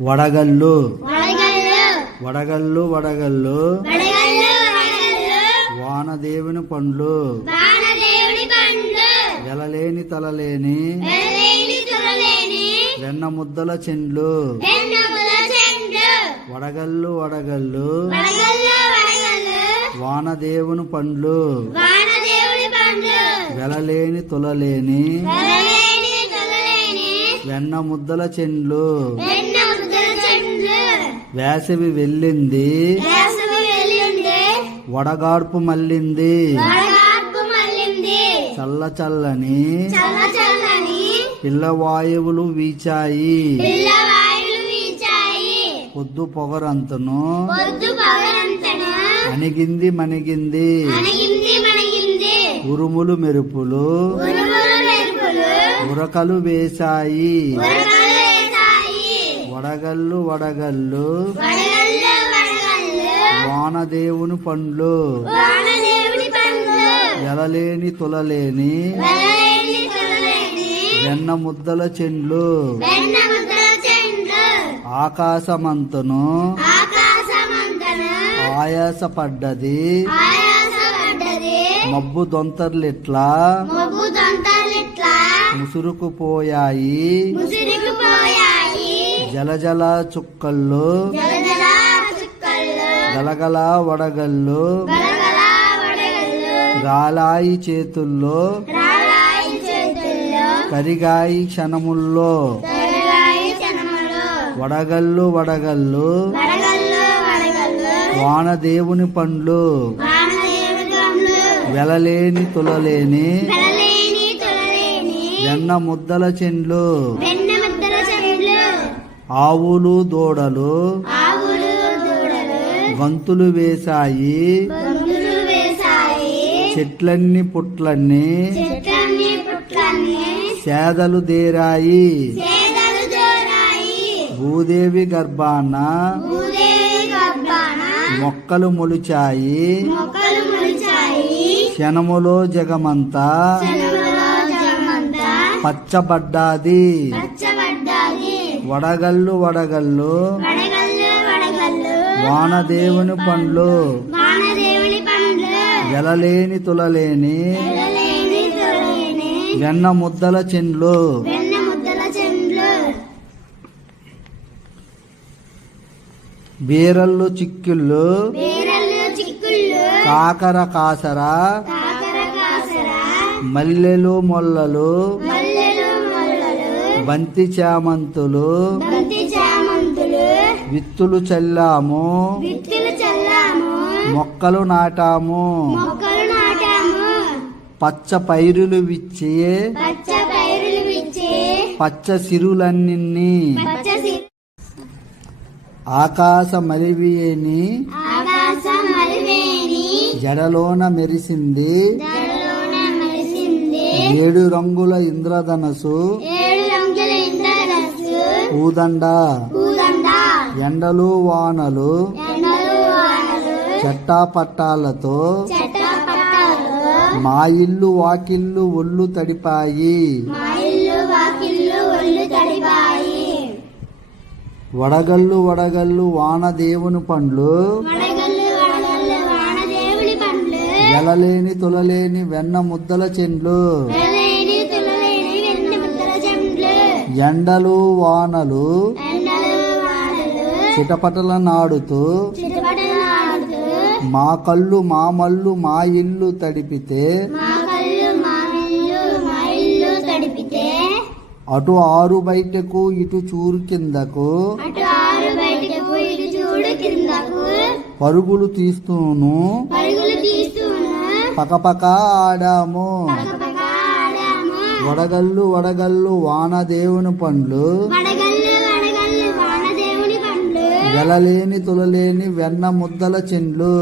వడగళ్ళు. వడగళ్ళు. వడగళ్ళు వానదేవుని పండ్లు. వెలలేని తలలేని. వెన్న ముద్దల చెండ్లు. వడగళ్ళు వడగళ్ళు. వానదేవుని పండ్లు. వెలలేని తులలేని. వెన్న ముద్దల చెండ్లు. వేసవి వెళ్ళింది. వడగాడ్పు మల్లింది చల్ల చల్లని. చల్ల చల్లని. పిల్లవాయువులు వీచాయి. పొద్దు పొగరంతను అణిగింది మణిగింది. ఉరుములు మెరుపులు. ఉరకలు వేశాయి. వడగళ్ళు వడగళ్ళు. వానదేవుని పండ్లు. ఎలలేని తులలేని. వెన్న ముద్దల చెండ్లు. ఆకాశమంతను. ఆయాసపడ్డది. మబ్బు దొంతర్లిట్లా. ముసిరికిపోయాయి. జలజల చుక్కల్లో చుక్కలు గలగల వడగళ్ళు గాలాయి చేతుల్లో కరిగాయి క్షణముల్లో వడగళ్ళు వడగళ్ళు వానదేవుని పండ్లు వెలలేని తులలేని వెన్న ముద్దల చెండ్లు ఆవులు దూడలు గంతులు వేశాయి చెట్లన్నీ పుట్లన్నీ సేదలు దేరాయి భూదేవి గర్భాన మొక్కలు మొలిచాయి క్షణములో జగమంతా పచ్చబడ్డాది వడగళ్ళు వడగళ్ళు. వానదేవుని పండ్లు. ఎలలేని తొలలేని. వెన్న ముద్దల చెండ్లు. బీరళ్ళు చిక్కుళ్ళు. కాకర కాసర. మల్లెలు. మొల్లలు బంతి చామంతులు. విత్తులు చల్లాము. మొక్కలు నాటాము. పచ్చ పైరులు విచ్చి. పచ్చ సిరులన్నీ ఆకాశ మలివిని. జడలోన మెరిసింది. ఏడు రంగుల ఇంద్రధనసు. పూదండ ఎండలు వానలు. ఎండలు వానలు. చెట్టా పట్టాలతో చెట్ట పట్టాలు మా ఇల్లు వాకిళ్ళు ఒళ్ళు తడిపాయి. వడగళ్ళు వడగళ్ళు వానదేవుని పండ్లు. వెలలేని తులలేని వెన్న ముద్దల చెండ్లు. ఎండలు వానలు చిటపటల నాడుతూ మా కళ్ళు మా మల్లు మా ఇల్లు తడిపితే అటు ఆరు బయటకు ఇటు చూరు కిందకు పరుగులు తీస్తూను పకపక ఆడాము. వడగళ్ళు వడగళ్ళు వానదేవుని పండ్లు. వెలలేని తులలేని వెన్న ముద్దల చెండ్లు.